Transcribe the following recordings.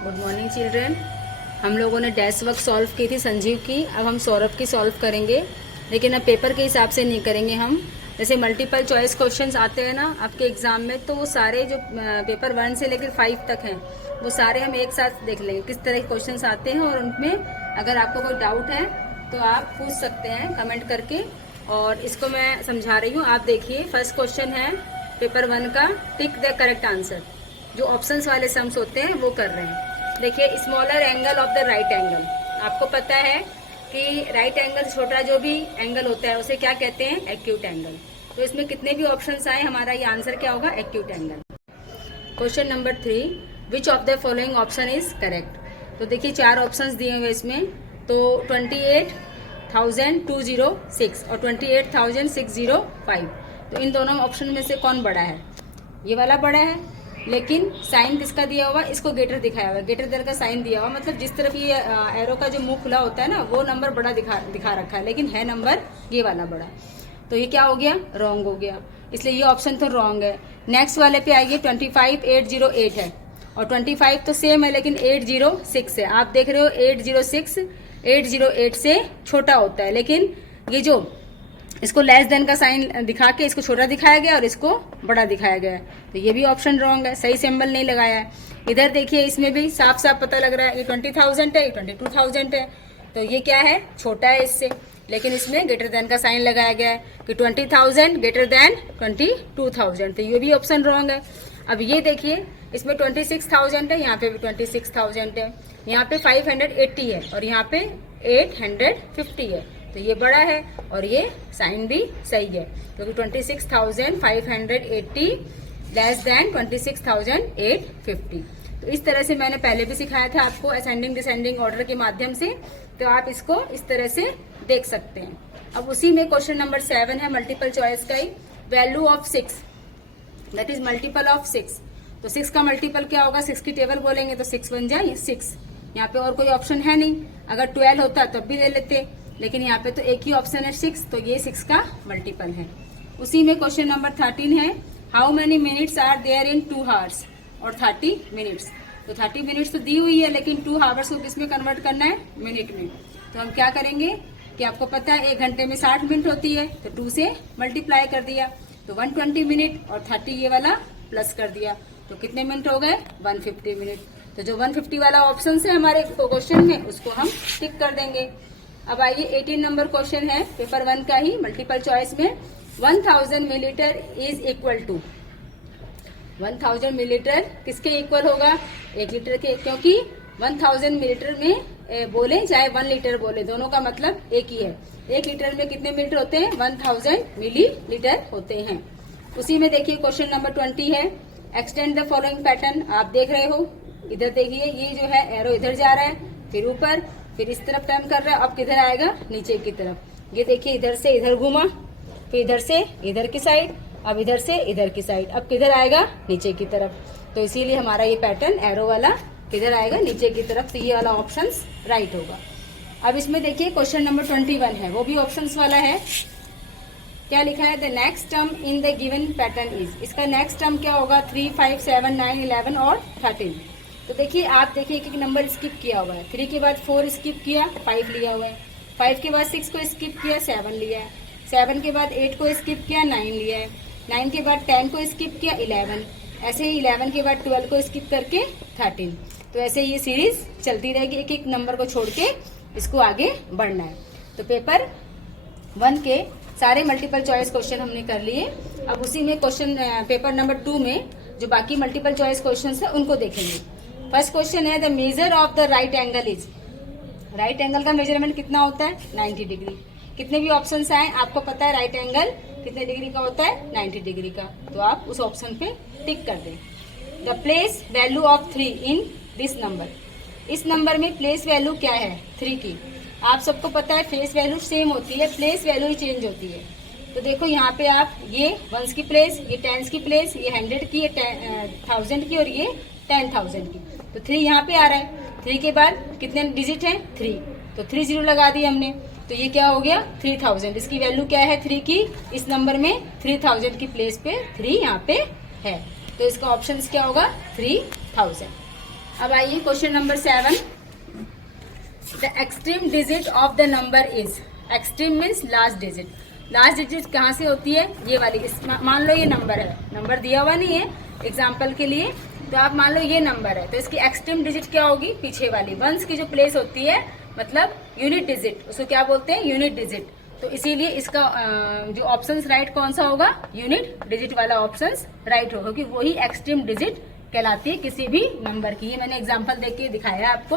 Good morning children. हम लोगों ने डैश वर्क सॉल्व की थी संजीव की, अब हम सौरभ की सॉल्व करेंगे, लेकिन अब पेपर के हिसाब से नहीं करेंगे हम। जैसे मल्टीपल चॉइस क्वेश्चंस आते हैं ना आपके एग्जाम में, तो वो सारे जो पेपर 1 से लेकर 5 तक हैं वो सारे हम एक साथ देख लेंगे किस तरह के क्वेश्चंस आते हैं, और उनमें अगर आपको कोई डाउट है तो आप पूछ सकते हैं कमेंट करके। और इसको मैं समझा रही हूँ, आप देखिए। फर्स्ट क्वेश्चन है पेपर 1 का, टिक द करेक्ट आंसर। जो ऑप्शंस वाले सम्स होते हैं वो कर रहे हैं। देखिए, smaller angle of the right angle. आपको पता है कि राइट एंगल छोटा जो भी एंगल होता है उसे क्या कहते हैं? Acute angle. तो इसमें कितने भी ऑप्शंस आए, हमारा ये आंसर क्या होगा? Acute angle. Question number 3, which of the following option is correct. तो देखिए 4 ऑप्शंस दिए हुए इसमें, तो 28,206 और 28,605। तो इन दोनों ऑप्शन में से कौन बड़ा है? ये वाला बड़ा है, लेकिन साइन किसका दिया हुआ? इसको गेटर दिखाया हुआ है, गेटर दर का साइन दिया हुआ, मतलब जिस तरफ ये एरो का जो मुंह खुला होता है ना, वो नंबर बड़ा दिखा रखा है, लेकिन है नंबर ये वाला बड़ा। तो ये क्या हो गया? रॉन्ग हो गया, इसलिए ये ऑप्शन तो रॉन्ग है। नेक्स्ट वाले पे आइए, 25,808 है, और 25 तो सेम है लेकिन 806 है। आप देख रहे हो 806 808 से छोटा होता है, लेकिन ये जो इसको लेस देन का साइन दिखा के इसको छोटा दिखाया गया और इसको बड़ा दिखाया गया है, तो ये भी ऑप्शन रॉन्ग है, सही सिंबल नहीं लगाया है। इधर देखिए, इसमें भी साफ साफ पता लग रहा है, ये 20,000 है, ये 22,000 है, तो ये क्या है? छोटा है इससे, लेकिन इसमें ग्रेटर देन का साइन लगाया गया है कि 20,000 ग्रेटर देन 22,000, तो ये भी ऑप्शन रॉन्ग है। अब ये देखिए, इसमें 26,000 है, यहाँ पे भी 26,000 है, यहाँ पे 580 है और यहाँ पे 850 है, तो ये बड़ा है और ये साइन भी सही है, क्योंकि 26,580 लेस देन 26,850। तो इस तरह से मैंने पहले भी सिखाया था आपको असेंडिंग डिसेंडिंग ऑर्डर के माध्यम से, तो आप इसको इस तरह से देख सकते हैं। अब उसी में क्वेश्चन नंबर 7 है मल्टीपल चॉइस का ही, value of 6 that is multiple of 6। तो 6 का मल्टीपल क्या होगा? 6 की टेबल बोलेंगे तो 6 बन जाए 6। यहाँ पे और कोई ऑप्शन है नहीं, अगर 12 होता तब भी ले लेते, लेकिन यहाँ पे तो एक ही ऑप्शन है 6, तो ये 6 का मल्टीपल है। उसी में क्वेश्चन नंबर 13 है, how many minutes are there in 2 hours और 30 मिनट्स। तो 30 मिनट्स तो दी हुई है, लेकिन 2 आवर्स को किस में कन्वर्ट करना है? मिनट में। तो हम क्या करेंगे कि आपको पता है 1 घंटे में 60 मिनट होती है, तो 2 से मल्टीप्लाई कर दिया, तो 120 मिनट और 30 ये वाला प्लस कर दिया, तो कितने मिनट हो गए? 150 मिनट। तो जो 150 वाला ऑप्शन है हमारे क्वेश्चन में, उसको हम टिक कर देंगे। अब आइए 18 नंबर क्वेश्चन है पेपर 1 का ही, मल्टीपल चॉइस में, 1000 millilitre is equal to. 1000 millilitre किसके इक्वल होगा? 1 लीटर के, क्योंकि 1000 मिलीलीटर में बोले चाहे 1 लीटर बोले, दोनों का मतलब एक ही है। 1 लीटर में कितने मिलीलीटर होते हैं? 1000 मिलीलीटर होते हैं। उसी में देखिए क्वेश्चन नंबर 20 है, एक्सटेंड द फॉलोइंग पैटर्न। आप देख रहे हो, इधर देखिए, ये जो है एरो इधर जा रहा है, फिर ऊपर, फिर इस तरफ टर्न कर रहा है, अब किधर आएगा? नीचे की तरफ। ये देखिए, इधर से इधर घूमा, फिर इधर से इधर की साइड, अब इधर से इधर की साइड, अब किधर आएगा? नीचे की तरफ। तो इसीलिए हमारा ये पैटर्न एरो वाला किधर आएगा? नीचे की तरफ, तो ये वाला ऑप्शन राइट होगा। अब इसमें देखिए क्वेश्चन नंबर 21 है, वो भी ऑप्शन वाला है। क्या लिखा है? The next term in the given pattern is. इसका नेक्स्ट टर्म क्या होगा? 3, 5, 7, 9, 11 और 13। तो देखिए, आप देखिए एक नंबर स्किप किया हुआ है, 3 के बाद 4 स्किप किया, 5 लिया हुआ है, 5 के बाद 6 को स्किप किया, 7 लिया है, 7 के बाद 8 को स्किप किया, 9 लिया है, 9 के बाद 10 को स्किप किया, 11, ऐसे ही 11 के बाद 12 को स्किप करके 13। तो ऐसे ये सीरीज चलती रहेगी, एक एक नंबर को छोड़ के इसको आगे बढ़ना है। तो पेपर 1 के सारे मल्टीपल चॉइस क्वेश्चन हमने कर लिए। अब उसी में क्वेश्चन पेपर नंबर 2 में जो बाकी मल्टीपल चॉइस क्वेश्चन है उनको देखेंगे। फर्स्ट क्वेश्चन है, the measure of the right angle is. Right angle का मेजरमेंट कितना होता है? 90 डिग्री। कितने भी ऑप्शन आए, आपको पता है राइट एंगल कितने डिग्री का होता है? 90 डिग्री का, तो आप उस ऑप्शन पे टिक कर दें। The place value of 3 in this number. इस नंबर में प्लेस वैल्यू क्या है? 3 की। आप सबको पता है फेस वैल्यू सेम होती है, प्लेस वैल्यू ही चेंज होती है। तो देखो यहाँ पे आप ये 1s की प्लेस, ये 10s की प्लेस, ये 100 की, ये 1000 की और ये 10,000 की। तो 3 यहाँ पे आ रहा है, 3 के बाद कितने डिजिट हैं? 3, तो 3 0 लगा दिए हमने, तो ये क्या हो गया? 3000। इसकी वैल्यू क्या है 3 की? इस नंबर में 3000 की प्लेस पे 3 यहाँ पे है, तो इसका ऑप्शन क्या होगा? 3000। अब आइए question number 7। The extreme digit of the number is, extreme means last digit. Last digit कहाँ से होती है? ये वाली। मान लो ये नंबर है, नंबर दिया हुआ नहीं है एग्जाम्पल के लिए, तो आप मान लो ये नंबर है, तो इसकी एक्सट्रीम डिजिट क्या होगी? पीछे वाली। वंस की जो प्लेस होती है मतलब यूनिट डिजिट, उसको क्या बोलते हैं? Unit digit. तो इसीलिए इसका जो ऑप्शंस राइट कौन सा होगा? यूनिट डिजिट वाला ऑप्शंस राइट होगा, क्योंकि वही एक्सट्रीम डिजिट कहलाती है किसी भी नंबर की। ये मैंने एग्जांपल देके दिखाया है आपको।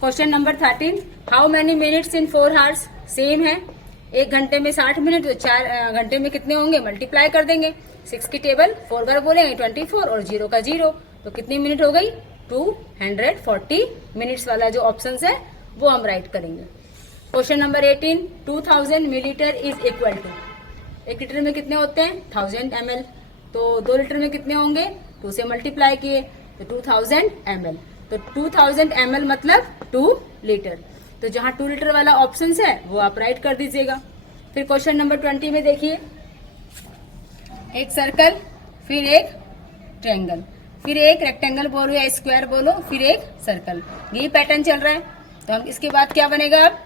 Question number 13, how many minutes in 4 hours? Same है, 1 घंटे में 60 मिनट, तो 4 घंटे में कितने होंगे? मल्टीप्लाई कर देंगे। 6 की टेबल 4 बार बोलेंगे 24 और 0 का 0, तो कितनी मिनट हो गई? 240 मिनट्स वाला जो ऑप्शन है वो हम राइट करेंगे। Question number 18, 2000 millilitre is equal to, 1 litre में कितने होते हैं? 1000 ml, तो 2 लीटर में कितने होंगे? 2 से मल्टीप्लाई किए तो 2000 ml, तो 2000 ml मतलब 2 लीटर। तो जहां 2 लीटर वाला ऑप्शन है वो आप राइट कर दीजिएगा। फिर क्वेश्चन नंबर 20 में देखिए, एक सर्कल, फिर एक ट्रायंगल, फिर एक रेक्टेंगल बोलो या स्क्वायर बोलो, फिर एक सर्कल। यही पैटर्न चल रहा है, तो हम इसके बाद क्या बनेगा? अब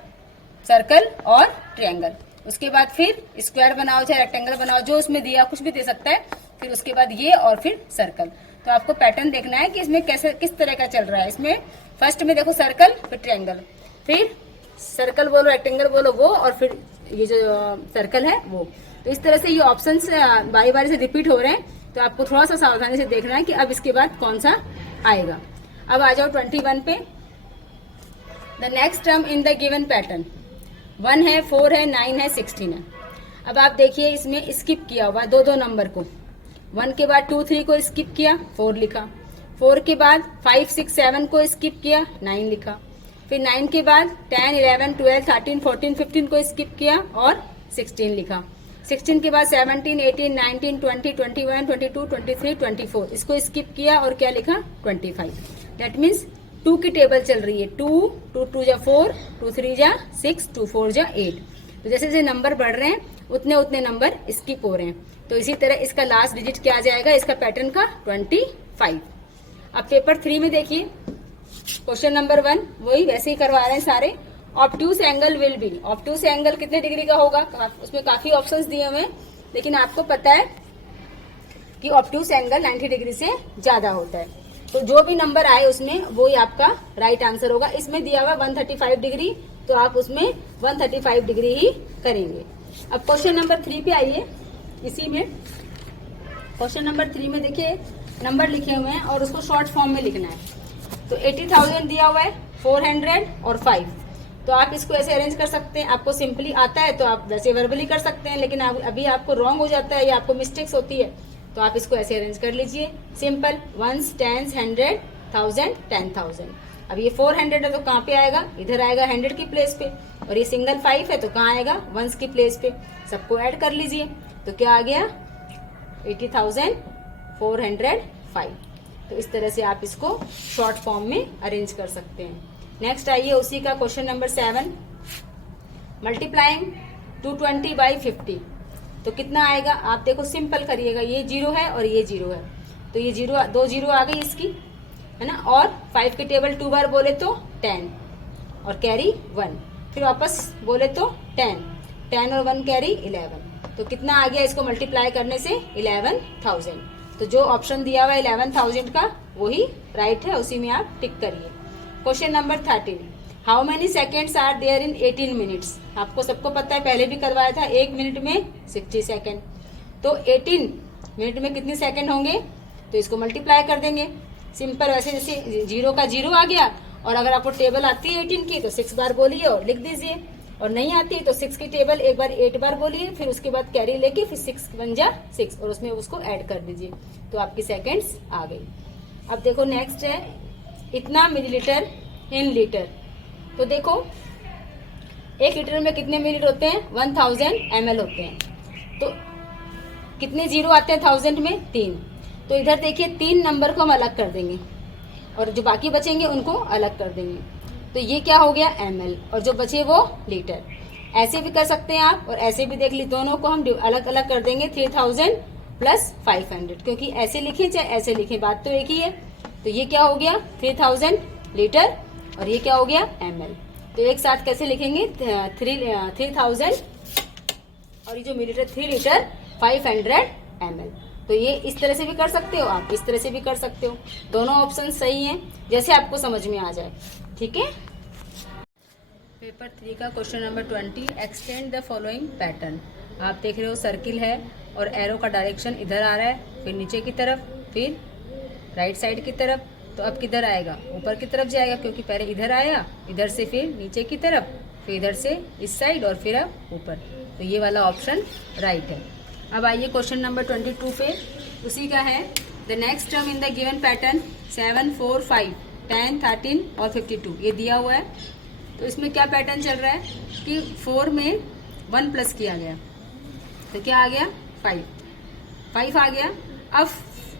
सर्कल और ट्रायंगल, उसके बाद फिर स्क्वायर बनाओ चाहे रेक्टेंगल बनाओ, जो उसमें दिया कुछ भी दे सकता है, फिर उसके बाद ये और फिर सर्कल। तो आपको पैटर्न देखना है कि इसमें कैसे किस तरह का चल रहा है। इसमें फर्स्ट में देखो सर्कल, फिर ट्रायंगल, फिर सर्कल बोलो रेक्टेंगल बोलो वो, और फिर ये जो सर्कल है वो। तो इस तरह से ये ऑप्शंस बारी बारी से रिपीट हो रहे हैं, तो आपको थोड़ा सा सावधानी से देखना है कि अब इसके बाद कौन सा आएगा। अब आ जाओ 21 पे। The next term in the given pattern, 1 है, 4 है, 9 है, 16 है। अब आप देखिए इसमें स्किप किया हुआ दो नंबर को। 1 के बाद 2, 3 को स्किप किया, 4 लिखा। 4 के बाद 5, 6, 7 को स्किप किया, 9 लिखा। फिर 9 के बाद 10, 11, 12, 13, 14, 15 को स्किप किया और 16 लिखा। 16 के बाद 17, 18, 19, 20, 21, 22, 23, 24 इसको स्किप किया और क्या लिखा? 25। दैट मीन्स 2 की टेबल चल रही है। 2, 2 2 जा 4, 2 3 जा 6, 2 4 जा 8। तो जैसे जैसे नंबर बढ़ रहे हैं उतने उतने नंबर स्किप हो रहे हैं। तो इसी तरह इसका लास्ट डिजिट क्या आ जाएगा? इसका पैटर्न का 25। अब पेपर 3 में देखिए, क्वेश्चन नंबर 1 वही वैसे ही करवा रहे हैं सारे। Obtuse angle will be, obtuse angle कितने डिग्री का होगा? उसमें काफी ऑप्शंस दिए हुए हैं, लेकिन आपको पता है कि ऑब्ट्यूस एंगल 90 डिग्री से ज्यादा होता है। तो जो भी नंबर आए उसमें वो ही आपका राइट आंसर होगा। इसमें दिया हुआ 135 डिग्री, तो आप उसमें 135 डिग्री ही करेंगे। अब क्वेश्चन नंबर 3 पे आइए। इसी में क्वेश्चन नंबर 3 में देखिए नंबर लिखे हुए हैं और उसको शॉर्ट फॉर्म में लिखना है। तो 80,000 दिया हुआ है, 400 और 5। तो आप इसको ऐसे अरेंज कर सकते हैं। आपको सिंपली आता है तो आप वैसे वर्बली कर सकते हैं, लेकिन अभी आपको रॉन्ग हो जाता है या आपको मिस्टेक्स होती है तो आप इसको ऐसे अरेंज कर लीजिए। Simple, 1s, 10s, 100, 1000, 10,000। अब ये 400 है तो कहाँ पे आएगा? इधर आएगा 100 की प्लेस पे। और ये सिंगल 5 है तो कहाँ आएगा? 1s की प्लेस पे। सबको ऐड कर लीजिए तो क्या आ गया? 80,405। तो इस तरह से आप इसको शॉर्ट फॉर्म में अरेंज कर सकते हैं। नेक्स्ट आइए उसी का क्वेश्चन नंबर 7, मल्टीप्लाइंग 220 बाई 50। तो कितना आएगा? आप देखो सिंपल करिएगा, ये 0 है और ये 0 है, तो ये 0 2 0 आ गई इसकी, है ना। और 5 की टेबल 2 बार बोले तो 10 और कैरी 1, फिर वापस बोले तो 10 और 1 कैरी 11। तो कितना आ गया? इसको मल्टीप्लाई करने से 11,000। तो जो ऑप्शन दिया हुआ है 11,000 का वही राइट है, उसी में आप टिक करिए। Question number 13, how many seconds are there in 18 minutes. आपको सबको पता है, पहले भी करवाया था, 1 मिनट में 60 सेकेंड। तो 18 मिनट में कितने सेकेंड होंगे? तो इसको मल्टीप्लाई कर देंगे सिंपल। वैसे जैसे 0 का 0 आ गया, और अगर आपको टेबल आती है 18 की तो 6 बार बोलिए और लिख दीजिए, और नहीं आती है तो 6 की टेबल एक बार 8 बार बोलिए, फिर उसके बाद कैरी लेके फिर 6 बन जा 6 और उसमें उसको ऐड कर दीजिए, तो आपकी सेकेंड्स आ गई। अब देखो नेक्स्ट है, इतना मिलीलीटर इन लीटर। तो देखो 1 लीटर में कितने मिलीलीटर होते हैं? 1000 ml होते हैं। तो कितने 0 आते हैं 1000 में? 3। तो इधर देखिए 3 नंबर को हम अलग कर देंगे और जो बाकी बचेंगे उनको अलग कर देंगे। तो ये क्या हो गया? ml, और जो बचे वो लीटर। ऐसे भी कर सकते हैं आप और ऐसे भी देख ली, दोनों को हम अलग अलग कर देंगे 3000 प्लस 500, क्योंकि ऐसे लिखे चाहे ऐसे लिखे बात तो एक ही है। तो ये क्या हो गया 3000 लीटर और ये क्या हो गया ml। तो एक साथ कैसे लिखेंगे 3000 और ये जो मिलीलीटर 3 लीटर 500 ml। तो ये इस तरह से भी कर सकते हो आप, इस तरह से भी कर सकते हो। दोनों ऑप्शन सही हैं, जैसे आपको समझ में आ जाए। ठीक है। पेपर 3 का question number 20, extend the following pattern. आप देख रहे हो सर्किल है और एरो का डायरेक्शन इधर आ रहा है, फिर नीचे की तरफ, फिर राइट साइड की तरफ। तो अब किधर आएगा, ऊपर की तरफ जाएगा, क्योंकि पहले इधर आया, इधर से फिर नीचे की तरफ, फिर इधर से इस साइड और फिर अब ऊपर। तो ये वाला ऑप्शन राइट है। अब आइए क्वेश्चन नंबर 22 पे, उसी का है the next term in the given pattern 7, 4, 5, 10, 13 और 52 ये दिया हुआ है। तो इसमें क्या पैटर्न चल रहा है कि 4 में 1 प्लस किया गया, तो क्या आ गया 5 आ गया। अब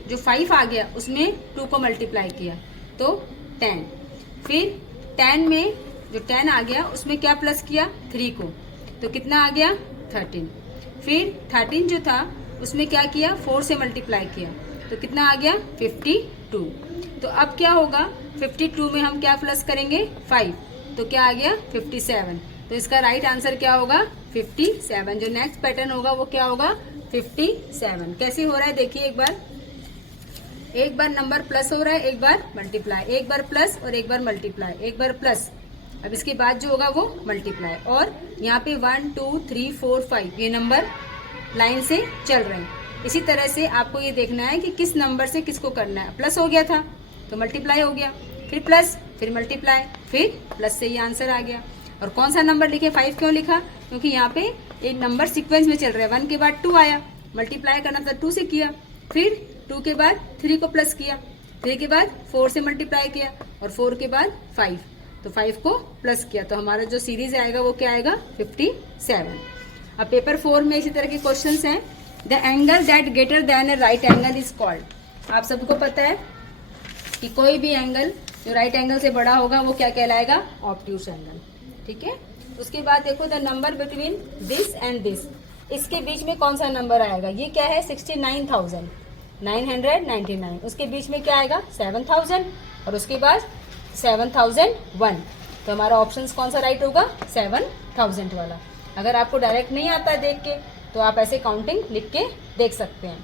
जो 5 आ गया उसमें 2 को मल्टीप्लाई किया तो 10, फिर 10 में जो 10 आ गया उसमें क्या प्लस किया 3 को, तो कितना आ गया 13। फिर 13 जो था उसमें क्या किया 4 से मल्टीप्लाई किया तो कितना आ गया 52। तो अब क्या होगा 52 में हम क्या प्लस करेंगे 5, तो क्या आ गया 57। तो इसका राइट आंसर क्या होगा 57। जो नेक्स्ट पैटर्न होगा वो क्या होगा 57। कैसे हो रहा है देखिए, एक बार नंबर प्लस हो रहा है, एक बार मल्टीप्लाई, एक बार प्लस और एक बार मल्टीप्लाई, एक बार प्लस। अब इसके बाद जो होगा वो मल्टीप्लाई, और यहाँ पे 1, 2, 3, 4, 5 ये नंबर लाइन से चल रहे हैं। इसी तरह से आपको ये देखना है कि किस नंबर से किसको करना है। प्लस हो गया था तो मल्टीप्लाई हो गया, फिर प्लस, फिर मल्टीप्लाई, फिर प्लस से ये आंसर आ गया। और कौन सा नंबर लिखे 5 क्यों लिखा, क्योंकि यहाँ पे एक नंबर सीक्वेंस में चल रहा है। 1 के बाद 2 आया, मल्टीप्लाई करना था 2 से किया, फिर 2 के बाद 3 को प्लस किया, 3 के बाद 4 से मल्टीप्लाई किया और 4 के बाद 5, तो 5 को प्लस किया। तो हमारा जो सीरीज आएगा वो क्या आएगा 57। अब पेपर 4 में इसी तरह के क्वेश्चंस हैं। The angle that greater than A right angle is called. आप सबको पता है कि कोई भी एंगल जो राइट एंगल से बड़ा होगा वो क्या कहलाएगा ऑब्ट्यूस एंगल। ठीक है। उसके बाद देखो the number between this and this, इसके बीच में कौन सा नंबर आएगा, ये क्या है 69,999। उसके बीच में क्या आएगा 7,000 और उसके बाद 7,001। तो हमारा ऑप्शन कौन सा राइट होगा 7,000 वाला। अगर आपको डायरेक्ट नहीं आता देख के तो आप ऐसे काउंटिंग लिख के देख सकते हैं।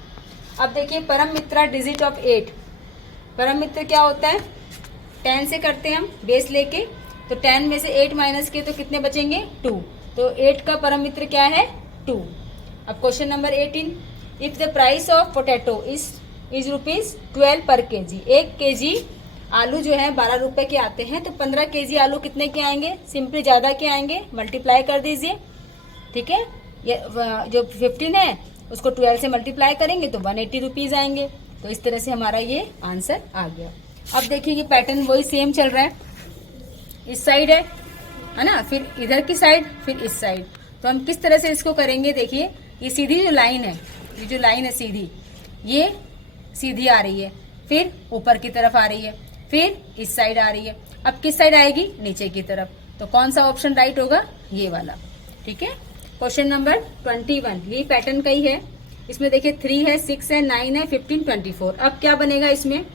अब देखिए परम मित्रा डिजिट ऑफ 8। परम मित्र क्या होता है 10 से करते हैं हम बेस लेके, तो 10 में से 8 माइनस किए तो कितने बचेंगे 2। तो 8 का परम मित्र क्या है 2। अब question number 18, if the price of potato is ₹12 पर केजी। 1 केजी आलू जो है 12 रुपए के आते हैं, तो 15 केजी आलू कितने के आएंगे, सिंपली ज्यादा के आएंगे, मल्टीप्लाई कर दीजिए। ठीक है। ये जो 15 है उसको 12 से मल्टीप्लाई करेंगे तो 180 रुपीज आएंगे। तो इस तरह से हमारा ये आंसर आ गया। अब देखिए ये पैटर्न वही सेम चल रहा है, इस साइड है ना, फिर इधर की साइड, फिर इस साइड। तो हम किस तरह से इसको करेंगे, देखिए ये सीधी जो लाइन है, ये जो लाइन है सीधी, ये सीधी आ रही है, फिर ऊपर की तरफ आ रही है, फिर इस साइड आ रही है। अब किस साइड आएगी नीचे की तरफ। तो कौन सा ऑप्शन राइट होगा ये वाला। ठीक है। क्वेश्चन नंबर 21 ये पैटर्न का ही है। इसमें देखिए 3 है, 6 है, 9 है, 15, 24। अब क्या बनेगा इसमें,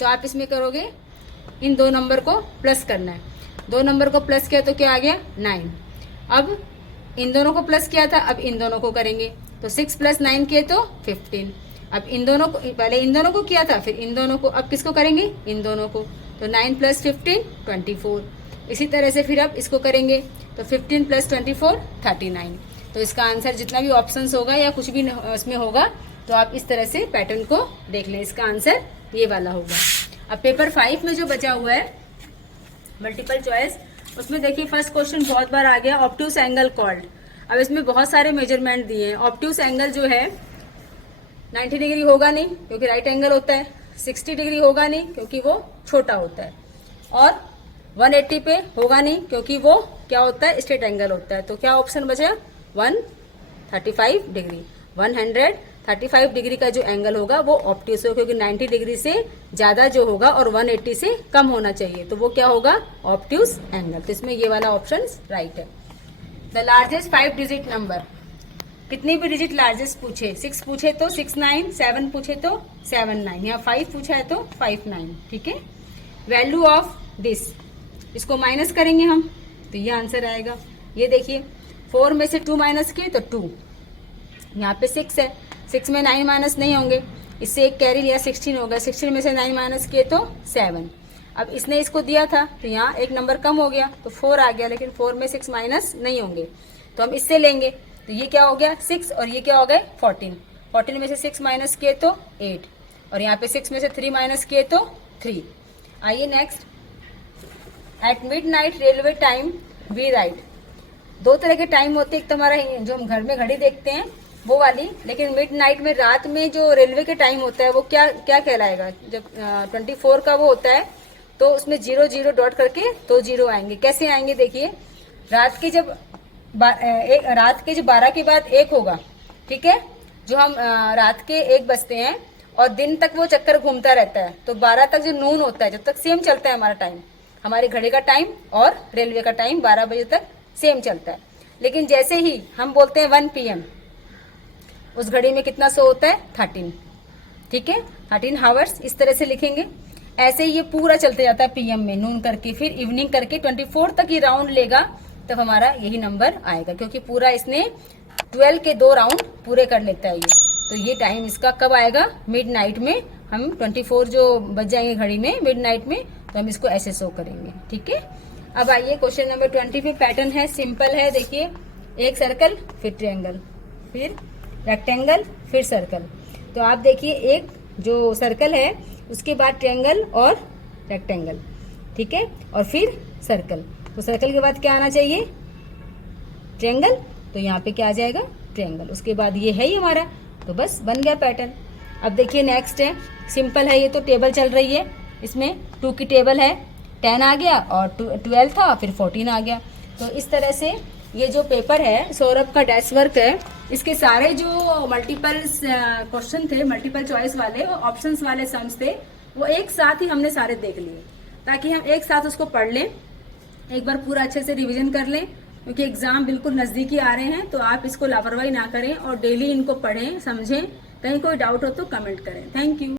तो आप इसमें करोगे इन 2 नंबर को प्लस करना है। 2 नंबर को प्लस किया तो क्या आ गया 9। अब इन दोनों को प्लस किया था, अब इन दोनों को करेंगे तो 6 + 9 किए तो 15। अब इन दोनों को, पहले इन दोनों को किया था, फिर इन दोनों को, अब किसको करेंगे इन दोनों को, तो 9 + 15 24। इसी तरह से फिर अब इसको करेंगे तो 15 + 24 39। तो इसका आंसर जितना भी ऑप्शंस होगा या कुछ भी इसमें होगा तो आप इस तरह से पैटर्न को देख लें, इसका आंसर ये वाला होगा। अब पेपर 5 में जो बचा हुआ है मल्टीपल चॉइस, उसमें देखिए फर्स्ट क्वेश्चन बहुत बार आ गया, ऑब्ट्यूस एंगल कॉल्ड। अब इसमें बहुत सारे मेजरमेंट दिए हैं। ऑब्ट्यूस एंगल जो है 90 डिग्री होगा नहीं क्योंकि राइट एंगल होता है, 60 डिग्री होगा नहीं क्योंकि वो छोटा होता है, और 180 पे होगा नहीं क्योंकि वो क्या होता है स्ट्रेट एंगल होता है। तो क्या ऑप्शन बचा 135 डिग्री। 135 डिग्री का जो एंगल होगा वो ऑब्ट्यूस हो, क्योंकि 90 डिग्री से ज्यादा जो होगा और 180 से कम होना चाहिए, तो वो क्या होगा ऑब्ट्यूस एंगल। तो इसमें ये वाला ऑप्शन राइट है। The largest 5 digit number. कितनी भी डिजिट लार्जेस्ट पूछे, 6 पूछे तो 6 9, 7 पूछे तो 7 9, यहाँ 5 पूछा है तो 5 9। ठीक है, वैल्यू ऑफ दिस, इसको माइनस करेंगे हम तो ये आंसर आएगा। ये देखिए 4 में से 2 माइनस किए तो 2, यहाँ पे 6 है, 6 में 9 माइनस नहीं होंगे, इससे एक कैरी लिया 16 हो गया, 16 में से 9 माइनस किए तो 7। अब इसने इसको दिया था तो यहाँ एक नंबर कम हो गया तो 4 आ गया, लेकिन 4 में 6 माइनस नहीं होंगे तो हम इससे लेंगे तो ये क्या हो गया 6 और ये क्या हो गए 14। 14 में से 6 माइनस किए तो 8 और यहाँ पे 6 में से 3 माइनस किए तो 3। आइए next, at midnight railway time we write. दो तरह के टाइम होते हैं, एक तो हमारा जो हम घर में घड़ी देखते हैं वो वाली, लेकिन मिडनाइट में रात में जो रेलवे के टाइम होता है वो क्या क्या कहलाएगा। जब 24 का वो होता है तो उसमें 0 0 डॉट करके 2 0 आएंगे। कैसे आएंगे देखिए, रात के जब रात के जो 12 के बाद 1 होगा, ठीक है, जो हम रात के 1 बजते हैं और दिन तक वो चक्कर घूमता रहता है तो 12 तक जो नून होता है जब तक सेम चलता है हमारा टाइम, हमारी घड़ी का टाइम और रेलवे का टाइम 12 बजे तक सेम चलता है। लेकिन जैसे ही हम बोलते हैं 1 PM, उस घड़ी में कितना सो होता है 13। ठीक है, 13 हावर्स इस तरह से लिखेंगे। ऐसे ही ये पूरा चलते जाता है PM में नून करके, फिर इवनिंग करके 24 तक ये राउंड लेगा तब हमारा यही नंबर आएगा, क्योंकि पूरा इसने 12 के 2 राउंड पूरे कर लेता है ये। तो ये टाइम इसका कब आएगा, मिडनाइट में। हम 24 जो बज जाएंगे घड़ी में मिडनाइट में तो हम इसको ऐसे शो करेंगे। ठीक है, अब आइए क्वेश्चन नंबर 20 पे पैटर्न है, सिंपल है। देखिए, एक सर्कल फिर ट्रायंगल फिर रेक्टेंगल फिर सर्कल। तो आप देखिए, एक जो सर्कल है उसके बाद ट्रायंगल और रेक्टेंगल, ठीक है, और फिर सर्कल। तो सर्कल के बाद क्या आना चाहिए, ट्रायंगल, तो यहाँ पे क्या आ जाएगा ट्रायंगल। उसके बाद ये है ही हमारा, तो बस बन गया पैटर्न। अब देखिए नेक्स्ट है, सिंपल है ये, तो टेबल चल रही है, इसमें 2 की टेबल है, 10 आ गया और 12 था फिर 14 आ गया। तो इस तरह से ये जो पेपर है सौरभ का डेस्क वर्क है, इसके सारे जो मल्टीपल क्वेश्चन थे, मल्टीपल चॉइस वाले ऑप्शंस वाले सम्स थे, वो एक साथ ही हमने सारे देख लिए, ताकि हम एक साथ उसको पढ़ लें, एक बार पूरा अच्छे से रिवीजन कर लें, क्योंकि एग्जाम बिल्कुल नजदीकी आ रहे हैं। तो आप इसको लापरवाही ना करें और डेली इनको पढ़ें, समझें। कहीं कोई डाउट हो तो कमेंट करें। Thank you.